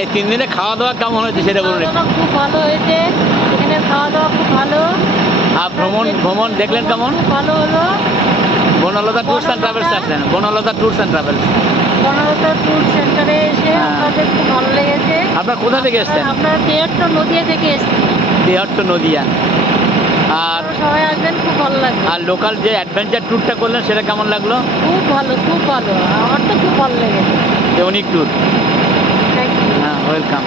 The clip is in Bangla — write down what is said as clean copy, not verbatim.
এই 3 দিনে খাওয়া দাওয়া কেমন হয়েছে সেটা বলুন একটু। খুব ভালো হয়েছে, এখানে খাওয়া দাওয়া খুব ভালো। আর ভ্রমণ দেখলেন কেমন? খুব ভালো হলো। বনলতা ট্যুরস অ্যান্ড ট্রাভেলস আসলেন, Banalata tours and travels. Banalata tour সেন্টারে এসে হ্যাঁ। আমাদের খুব ভালো লেগেছে। আপনার কোথা থেকে এসছেন? আপনার তেহট্ট নদিয়া থেকে এসছি। তেহট্ট নদিয়া। আর সবাই আসবেন, খুব ভালো লাগবে। আর লোকাল যে অ্যাডভেঞ্চার ট্যুরটা করলেন সেটা কেমন লাগলো? খুব ভালো, খুব ভালো, আমার তো খুব ভালো লেগেছে। Unique tour. Thank you. হ্যাঁ, ওয়েলকাম।